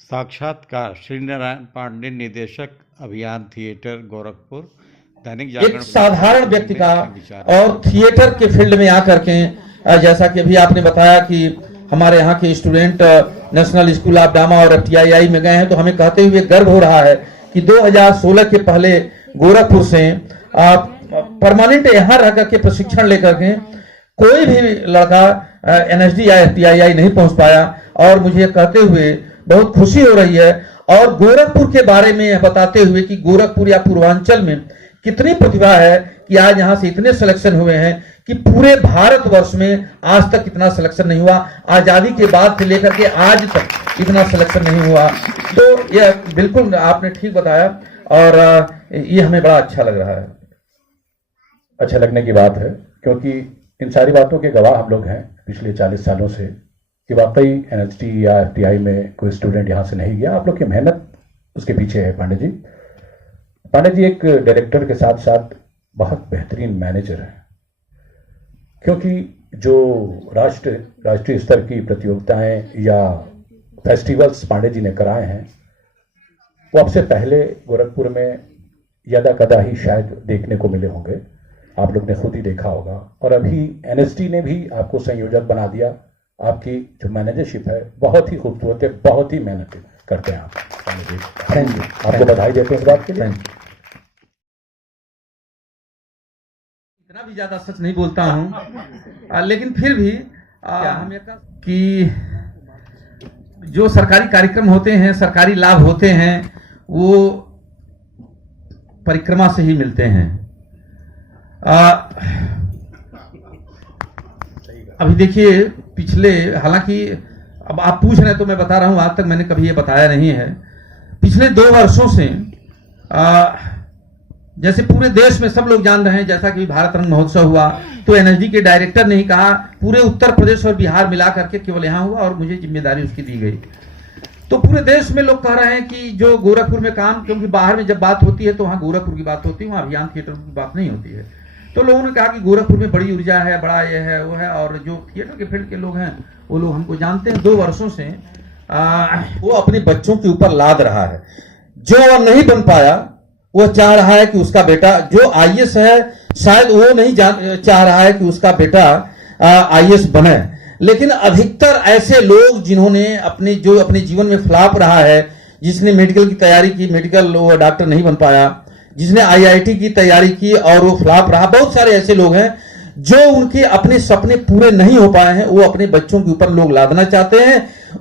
साक्षात्कार श्रीनारायण पांडे, निदेशक अभियान थिएटर गोरखपुर। दैनिक एक जागरण साधारण व्यक्ति का और थिएटर के फील्ड में आकर के जैसा कि अभी आपने बताया कि हमारे यहाँ के student national school of drama और FTII में गए हैं, तो हमें कहते हुए गर्व हो रहा है कि 2016 के पहले गोरखपुर से परमानेंट यहाँ रह करके प्रशिक्षण लेकर के कोई भी लड़का NSD या FTII नहीं पहुंच पाया। और मुझे कहते हुए बहुत खुशी हो रही है और गोरखपुर के बारे में बताते हुए कि गोरखपुर या पूर्वांचल में कितनी प्रतिभा है कि आज यहाँ से इतने सिलेक्शन हुए हैं कि पूरे भारतवर्ष में आज तक इतना सिलेक्शन नहीं हुआ। आजादी के बाद से लेकर के आज तक इतना सिलेक्शन नहीं हुआ। तो यह बिल्कुल आपने ठीक बताया और ये हमें बड़ा अच्छा लग रहा है। अच्छा लगने की बात है, क्योंकि इन सारी बातों के गवाह हम लोग हैं पिछले 40 सालों से कि वाकई NSD या FTI में कोई स्टूडेंट यहाँ से नहीं गया। आप लोग की मेहनत उसके पीछे है। पांडे जी एक डायरेक्टर के साथ साथ बहुत बेहतरीन मैनेजर है, क्योंकि जो राष्ट्रीय स्तर की प्रतियोगिताएं या फेस्टिवल्स पांडे जी ने कराए हैं वो अब से पहले गोरखपुर में यदा कदा ही शायद देखने को मिले होंगे। आप लोग ने खुद ही देखा होगा। और अभी NSD ने भी आपको संयोजक बना दिया। आपकी जो मैनेजरशिप है बहुत ही खूबसूरत है, बहुत ही मेहनत करते हैं आप। थैंक यू, आपको बधाई देते हैं इस बात के लिए। इतना भी ज्यादा सच नहीं बोलता हूं, लेकिन फिर भी कि जो सरकारी कार्यक्रम होते हैं, सरकारी लाभ होते हैं, वो परिक्रमा से ही मिलते हैं। अभी देखिए पिछले, हालांकि अब आप पूछ रहे हैं तो मैं बता रहा हूं, आज तक मैंने कभी ये बताया नहीं है। पिछले 2 वर्षों से जैसे पूरे देश में सब लोग जान रहे हैं, जैसा कि भारत रंग महोत्सव हुआ तो NSD के डायरेक्टर ने ही कहा पूरे उत्तर प्रदेश और बिहार मिला करके केवल यहां हुआ और मुझे जिम्मेदारी उसकी दी गई। तो पूरे देश में लोग कह रहे हैं कि जो गोरखपुर में काम, क्योंकि बाहर में जब बात होती है तो वहां गोरखपुर की बात होती है, वहां अभियान थिएटर की बात नहीं होती है। तो लोगों ने कहा कि गोरखपुर में बड़ी ऊर्जा है, बड़ा ये है वो है, और जो थिएटर के फील्ड के लोग हैं वो लोग हमको जानते हैं। 2 वर्षों से वो अपने बच्चों के ऊपर लाद रहा है। जो नहीं बन पाया वो चाह रहा है कि उसका बेटा जो IAS है, शायद वो नहीं चाह रहा है कि उसका बेटा IAS बने। लेकिन अधिकतर ऐसे लोग जिन्होंने अपने जीवन में फ्लॉप रहा है, जिसने मेडिकल की तैयारी की, मेडिकल वो डॉक्टर नहीं बन पाया, जिसने IIT की तैयारी की और वो फ्लॉप रहा, बहुत सारे ऐसे लोग हैं जो उनके अपने सपने पूरे नहीं हो पाए हैं, वो अपने बच्चों के ऊपर लोग लादना चाहते हैं,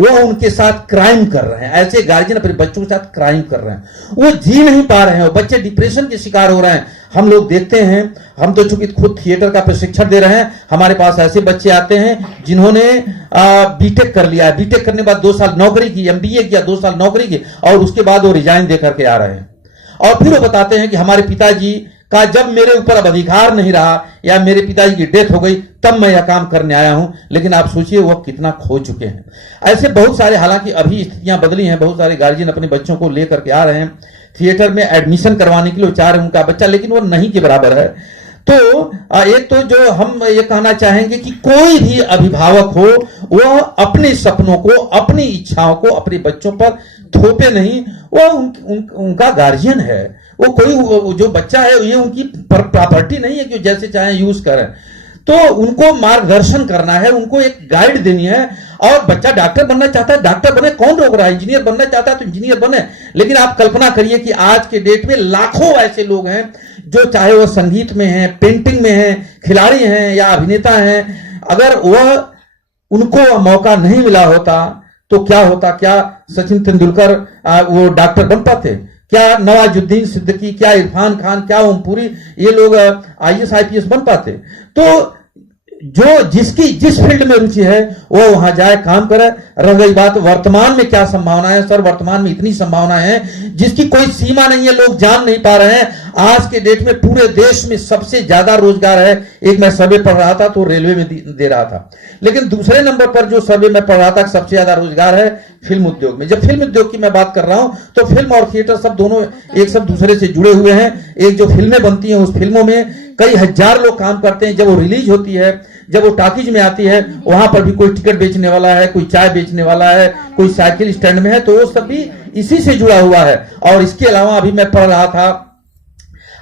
वो उनके साथ क्राइम कर रहे हैं। ऐसे गार्जियन अपने बच्चों के साथ क्राइम कर रहे हैं, वो जी नहीं पा रहे हैं, वो बच्चे डिप्रेशन के शिकार हो रहे हैं। हम लोग देखते हैं, हम तो चूंकि खुद थिएटर का प्रशिक्षण दे रहे हैं, हमारे पास ऐसे बच्चे आते हैं जिन्होंने B.Tech कर लिया है, B.Tech करने के बाद 2 साल नौकरी की, MBA किया, 2 साल नौकरी की, और उसके बाद वो रिजाइन दे करके आ रहे हैं। और फिर वो बताते हैं कि हमारे पिताजी का जब मेरे ऊपर अब अधिकार नहीं रहा या मेरे पिताजी की डेथ हो गई तब मैं यह काम करने आया हूं। लेकिन आप सोचिए वो कितना खो चुके हैं। ऐसे बहुत सारे, हालांकि अभी स्थितियां बदली हैं, बहुत सारे गार्जियन अपने बच्चों को लेकर के आ रहे हैं थिएटर में एडमिशन करवाने के लिए, चाह रहे हैं उनका बच्चा, लेकिन वो नहीं के बराबर है। तो एक तो जो हम ये कहना चाहेंगे कि कोई भी अभिभावक हो वह अपने सपनों को, अपनी इच्छाओं को अपने बच्चों पर थोपे नहीं। वो उनका गार्जियन है, वो कोई जो बच्चा है ये उनकी प्रॉपर्टी नहीं है कि जैसे चाहे यूज करें। तो उनको मार्गदर्शन करना है, उनको एक गाइड देनी है। और बच्चा डॉक्टर बनना चाहता है, डॉक्टर बने, कौन रोक रहा है? इंजीनियर बनना चाहता है तो इंजीनियर बने। लेकिन आप कल्पना करिए कि आज के डेट में लाखों ऐसे लोग हैं जो चाहे वो संगीत में हैं, पेंटिंग में हैं, खिलाड़ी हैं या अभिनेता हैं, अगर वह उनको मौका नहीं मिला होता तो क्या होता? क्या सचिन तेंदुलकर वो डॉक्टर बन पाते? क्या नवाजुद्दीन सिद्दीकी, क्या इरफान खान, क्या ओमपुरी, ये लोग IAS IPS बन पाते? तो जो जिसकी जिस फील्ड में रुचि है वो वहां जाए, काम करे। रह गई बात वर्तमान में क्या संभावना है, सर वर्तमान में इतनी संभावना है जिसकी कोई सीमा नहीं है, लोग जान नहीं पा रहे हैं। आज के डेट में पूरे देश में सबसे ज्यादा रोजगार है, एक मैं सर्वे पढ़ रहा था तो रेलवे में दे रहा था, लेकिन दूसरे नंबर पर जो सर्वे में पढ़ रहा था सबसे ज्यादा रोजगार है फिल्म उद्योग में। जब फिल्म उद्योग की मैं बात कर रहा हूं तो फिल्म और थिएटर सब दोनों एक सब दूसरे से जुड़े हुए हैं। एक जो फिल्में बनती हैं उस फिल्मों में कई हजार लोग काम करते हैं, जब वो रिलीज होती है, जब वो टॉकीज में आती है वहां पर भी कोई टिकट बेचने वाला है, कोई चाय बेचने वाला है, कोई साइकिल स्टैंड में है, तो वो सब भी इसी से जुड़ा हुआ है। और इसके अलावा अभी मैं पढ़ रहा था,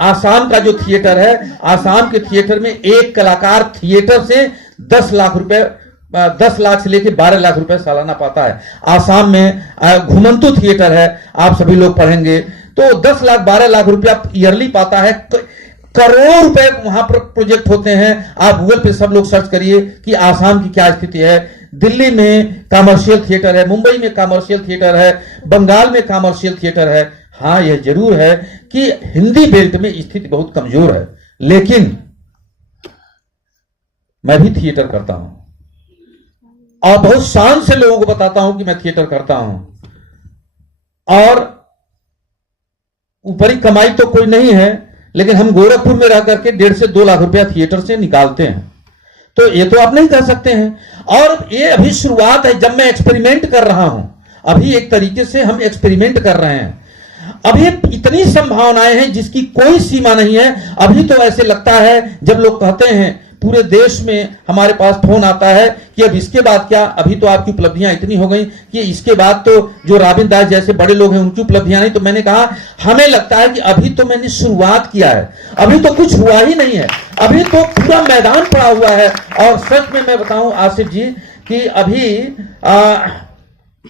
आसाम का जो थिएटर है, आसाम के थिएटर में एक कलाकार थिएटर से 10 लाख रुपए, 10 लाख से लेकर 12 लाख रुपए सालाना पाता है। आसाम में घुमंतु थिएटर है, आप सभी लोग पढ़ेंगे, तो 10 लाख 12 लाख रुपया ईयरली पाता है। करोड़ों रुपए वहां पर प्रोजेक्ट होते हैं। आप गूगल पे सब लोग सर्च करिए कि आसाम की क्या स्थिति है। दिल्ली में कमर्शियल थिएटर है, मुंबई में कमर्शियल थिएटर है, बंगाल में कमर्शियल थिएटर है। हाँ, यह जरूर है कि हिंदी बेल्ट में स्थिति बहुत कमजोर है, लेकिन मैं भी थिएटर करता हूं और बहुत शान से लोगों को बताता हूं कि मैं थिएटर करता हूं, और ऊपरी कमाई तो कोई नहीं है, लेकिन हम गोरखपुर में रह करके 1.5 से 2 लाख रुपया थिएटर से निकालते हैं, तो ये तो आप नहीं कह सकते हैं। और ये अभी शुरुआत है, जब मैं एक्सपेरिमेंट कर रहा हूं, अभी एक तरीके से हम एक्सपेरिमेंट कर रहे हैं। अभी इतनी संभावनाएं हैं जिसकी कोई सीमा नहीं है। अभी तो ऐसे लगता है, जब लोग कहते हैं, पूरे देश में हमारे पास फोन आता है कि अब इसके बाद क्या, अभी तो आपकी उपलब्धियां इतनी हो गई कि इसके बाद तो जो राबिन दास जैसे बड़े लोग हैं उनकी उपलब्धियां नहीं। तो मैंने कहा, हमें लगता है कि अभी तो मैंने शुरुआत किया है, अभी तो कुछ हुआ ही नहीं है, अभी तो पूरा मैदान पड़ा हुआ है। और सच में मैं बताऊं आसिफ जी कि अभी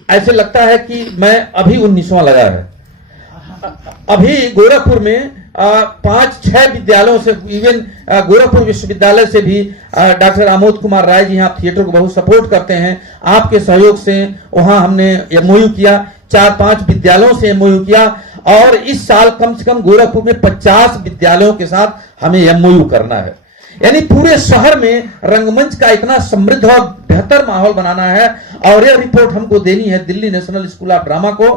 ऐसे लगता है कि मैं अभी 19वां लगा है। अभी गोरखपुर में 5-6 विद्यालयों से, इवन गोरखपुर विश्वविद्यालय से भी डॉक्टर आमोद कुमार राय जी यहाँ थिएटर को बहुत सपोर्ट करते हैं। आपके सहयोग से वहां हमने एमओयू किया, 4-5 विद्यालयों से एमओयू किया, और इस साल कम से कम गोरखपुर में 50 विद्यालयों के साथ हमें एमओयू करना है। यानी पूरे शहर में रंगमंच का इतना समृद्ध और बेहतर माहौल बनाना है। और यह रिपोर्ट हमको देनी है Delhi national school of drama को,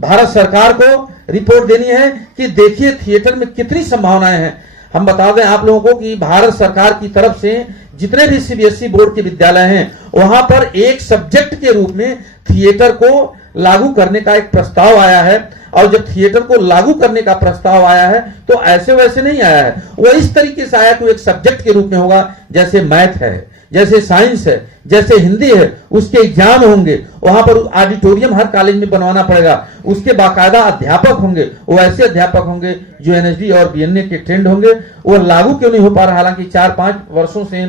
भारत सरकार को रिपोर्ट देनी है कि देखिए थिएटर में कितनी संभावनाएं हैं। हम बता दें आप लोगों को कि भारत सरकार की तरफ से जितने भी सीबीएसई बोर्ड के विद्यालय हैं, वहां पर एक सब्जेक्ट के रूप में थिएटर को लागू करने का एक प्रस्ताव आया है। और जब थिएटर को लागू करने का प्रस्ताव आया है तो ऐसे वैसे नहीं आया है, वो इस तरीके से आया कि एक सब्जेक्ट के रूप में होगा, जैसे मैथ है, जैसे साइंस है, जैसे हिंदी है, उसके एग्जाम होंगे, वहां पर ऑडिटोरियम हर कॉलेज में बनवाना पड़ेगा, उसके बाकायदा अध्यापक होंगे, वो ऐसे अध्यापक होंगे जो एनएसडी और बीएनए के ट्रेंड होंगे। वो लागू क्यों नहीं हो पा रहा, हालांकि 4-5 वर्षों से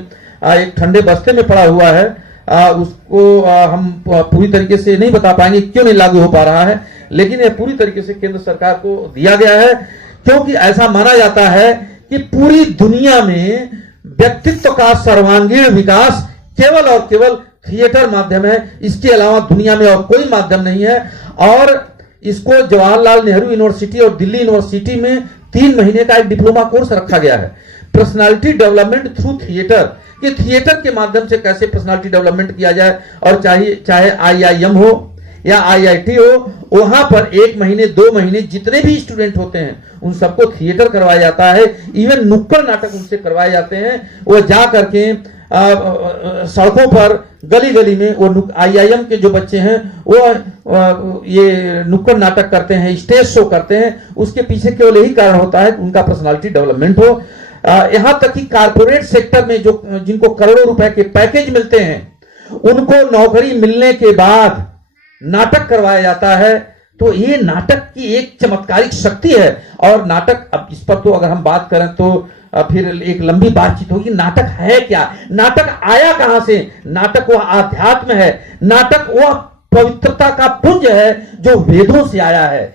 एक ठंडे बस्ते में पड़ा हुआ है, उसको हम पूरी तरीके से नहीं बता पाएंगे क्यों नहीं लागू हो पा रहा है, लेकिन यह पूरी तरीके से केंद्र सरकार को दिया गया है, क्योंकि ऐसा माना जाता है कि पूरी दुनिया में व्यक्तित्व का सर्वांगीण विकास केवल और केवल थिएटर माध्यम है, इसके अलावा दुनिया में और कोई माध्यम नहीं है। और इसको जवाहरलाल नेहरू यूनिवर्सिटी और दिल्ली यूनिवर्सिटी में 3 महीने का एक डिप्लोमा कोर्स रखा गया है, पर्सनालिटी डेवलपमेंट थ्रू थिएटर, कि थिएटर के माध्यम से कैसे पर्सनालिटी डेवलपमेंट किया जाए। और चाहे आईआईएम हो या आईआईटी हो, वहां पर 1 महीने 2 महीने जितने भी स्टूडेंट होते हैं उन सबको थिएटर करवाया जाता है। इवन नुक्कड़ नाटक उनसे करवाए जाते हैं। वो जा करके सड़कों पर गली गली में वो आईआईएम के जो बच्चे हैं वो ये नुक्कड़ नाटक करते हैं, स्टेज शो करते हैं। उसके पीछे केवल यही कारण होता है कि उनका पर्सनालिटी डेवलपमेंट हो। यहां तक कि कारपोरेट सेक्टर में जो जिनको करोड़ों रुपए के पैकेज मिलते हैं उनको नौकरी मिलने के बाद नाटक करवाया जाता है। तो ये नाटक की एक चमत्कारिक शक्ति है। और नाटक, अब इस पर तो अगर हम बात करें तो फिर एक लंबी बातचीत होगी। नाटक है क्या, नाटक आया कहां से? नाटक वह आध्यात्म है, नाटक वह पवित्रता का पुंज है जो वेदों से आया है।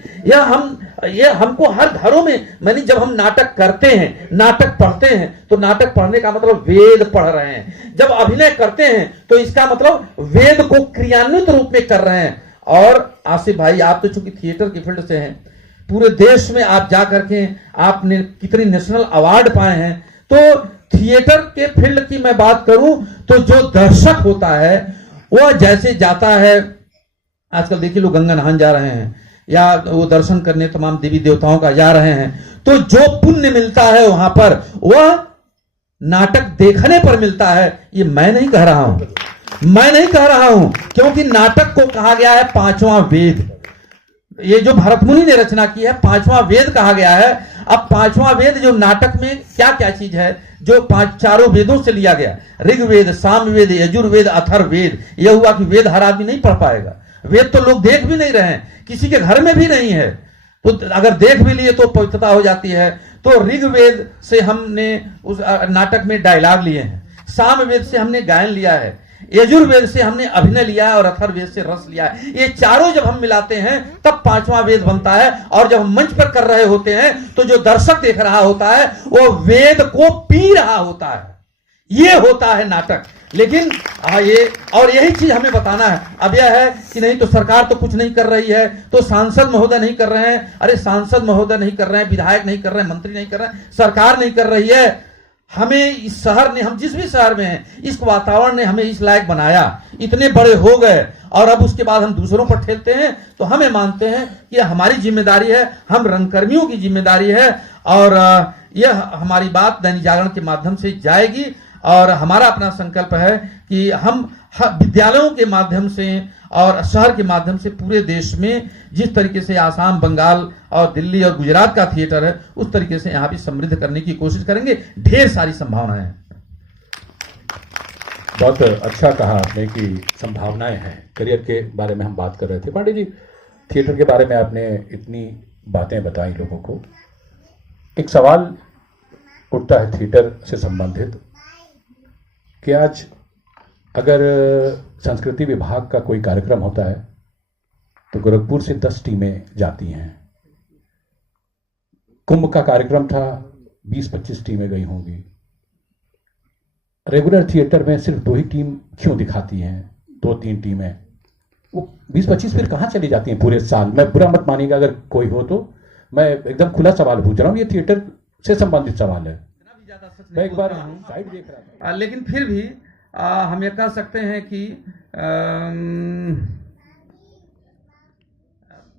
यह हमको हर घरों में, मानी जब हम नाटक करते हैं, नाटक पढ़ते हैं, तो नाटक पढ़ने का मतलब वेद पढ़ रहे हैं। जब अभिनय करते हैं तो इसका मतलब वेद को क्रियान्वित रूप में कर रहे हैं। और आसिफ भाई, आप तो चूंकि थिएटर की फील्ड से हैं, पूरे देश में आप जा करके आपने कितने नेशनल अवार्ड पाए हैं। तो थिएटर के फील्ड की मैं बात करूं तो जो दर्शक होता है वह जैसे जाता है, आजकल देखिए लोग गंगा नहान जा रहे हैं या वो दर्शन करने तमाम देवी देवताओं का जा रहे हैं, तो जो पुण्य मिलता है वहां पर वह नाटक देखने पर मिलता है। ये मैं नहीं कह रहा हूं, मैं नहीं कह रहा हूं, क्योंकि नाटक को कहा गया है 5वां वेद। ये जो भरत मुनि ने रचना की है 5वां वेद कहा गया है। अब पांचवां वेद जो नाटक में क्या क्या चीज है, जो चारों वेदों से लिया गया, ऋग्वेद, सामवेद, यजुर्वेद, अथर्ववेद, यह हुआ कि वेद हर आदमी नहीं पढ़ पाएगा। वेद तो लोग देख भी नहीं रहे हैं, किसी के घर में भी नहीं है, तो अगर देख भी लिए तो पवित्रता हो जाती है। तो ऋग्वेद से हमने उस नाटक में डायलॉग लिए हैं, सामवेद से हमने गायन लिया है, यजुर्वेद से हमने अभिनय लिया है और अथर्ववेद से रस लिया है। ये चारों जब हम मिलाते हैं तब पांचवा वेद बनता है। और जब हम मंच पर कर रहे होते हैं तो जो दर्शक देख रहा होता है वो वेद को पी रहा होता है। ये होता है नाटक। लेकिन ये और यही चीज हमें बताना है। अब यह है कि नहीं तो सरकार तो कुछ नहीं कर रही है, तो सांसद महोदय नहीं कर रहे हैं। अरे सांसद महोदय नहीं कर रहे हैं, विधायक नहीं कर रहे हैं, मंत्री नहीं कर रहे हैं, सरकार नहीं कर रही है। हमें इस शहर ने, हम जिस भी शहर में हैं, इस वातावरण ने हमें इस लायक बनाया, इतने बड़े हो गए और अब उसके बाद हम दूसरों पर ठेलते हैं। तो हमें मानते हैं कि हमारी जिम्मेदारी है, हम रंगकर्मियों की जिम्मेदारी है और यह हमारी बात दैनिक जागरण के माध्यम से जाएगी। और हमारा अपना संकल्प है कि हम विद्यालयों के माध्यम से और शहर के माध्यम से पूरे देश में जिस तरीके से आसाम, बंगाल और दिल्ली और गुजरात का थिएटर है, उस तरीके से यहाँ भी समृद्ध करने की कोशिश करेंगे। ढेर सारी संभावनाएं हैं। बहुत अच्छा कहा आपने कि संभावनाएं हैं। करियर के बारे में हम बात कर रहे थे। पांडे जी, थिएटर के बारे में आपने इतनी बातें बताई लोगों को, एक सवाल उठता है थिएटर से संबंधित कि आज अगर संस्कृति विभाग का कोई कार्यक्रम होता है तो गोरखपुर से 10 टीमें जाती हैं। कुंभ का कार्यक्रम था, 20-25 टीमें गई होंगी। रेगुलर थिएटर में सिर्फ 2 ही टीम क्यों दिखाती हैं? 2-3 टीमें, वो 20-25 फिर कहाँ चली जाती हैं पूरे साल? मैं बुरा मत मानिएगा अगर कोई हो तो, मैं एकदम खुला सवाल पूछ रहा हूँ, ये थिएटर से संबंधित सवाल है। मैं एक बार साइड देख रहा था, लेकिन फिर भी हम ये कह सकते हैं कि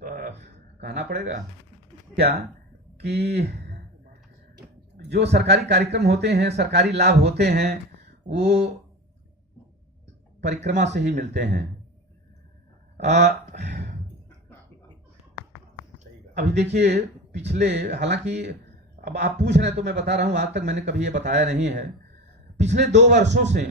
कहना पड़ेगा क्या कि जो सरकारी कार्यक्रम होते हैं, सरकारी लाभ होते हैं, वो परिक्रमा से ही मिलते हैं। अभी देखिए पिछले, हालांकि अब आप पूछ रहे हैं तो मैं बता रहा हूं, आज तक मैंने कभी ये बताया नहीं है। पिछले 2 वर्षों से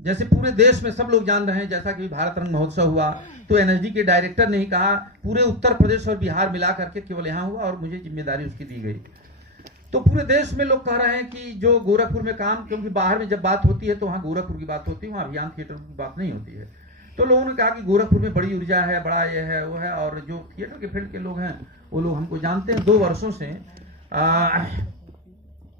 जैसे पूरे देश में सब लोग जान रहे हैं, जैसा कि भारत रंग महोत्सव हुआ तो एनएसडी के डायरेक्टर ने ही कहा पूरे उत्तर प्रदेश और बिहार मिला करके केवल यहाँ हुआ और मुझे जिम्मेदारी उसकी दी गई। तो पूरे देश में लोग कह रहे हैं कि जो गोरखपुर में काम, क्योंकि बाहर में जब बात होती है तो वहाँ गोरखपुर की बात होती है, वहाँ अभियान थिएटर की बात नहीं होती है। तो लोगों ने कहा कि गोरखपुर में बड़ी ऊर्जा है, बड़ा ये है वो है, और जो थिएटर के फील्ड के लोग हैं वो लोग हमको जानते हैं। 2 वर्षों से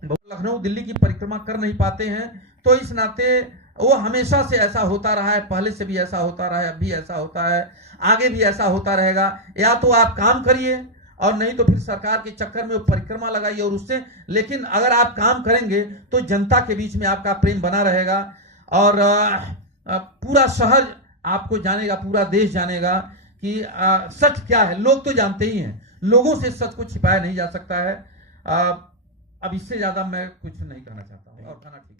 लखनऊ दिल्ली की परिक्रमा कर नहीं पाते हैं, तो इस नाते वो हमेशा से ऐसा होता रहा है, पहले से भी ऐसा होता रहा है, अब भी ऐसा होता है, आगे भी ऐसा होता रहेगा। या तो आप काम करिए और नहीं तो फिर सरकार के चक्कर में वो परिक्रमा लगाइए और उससे, लेकिन अगर आप काम करेंगे तो जनता के बीच में आपका प्रेम बना रहेगा और पूरा शहर आपको जानेगा, पूरा देश जानेगा कि सच क्या है। लोग तो जानते ही हैं, लोगों से सच को छिपाया नहीं जा सकता है। अब इससे ज्यादा मैं कुछ नहीं कहना चाहता हूँ और खाना ठीक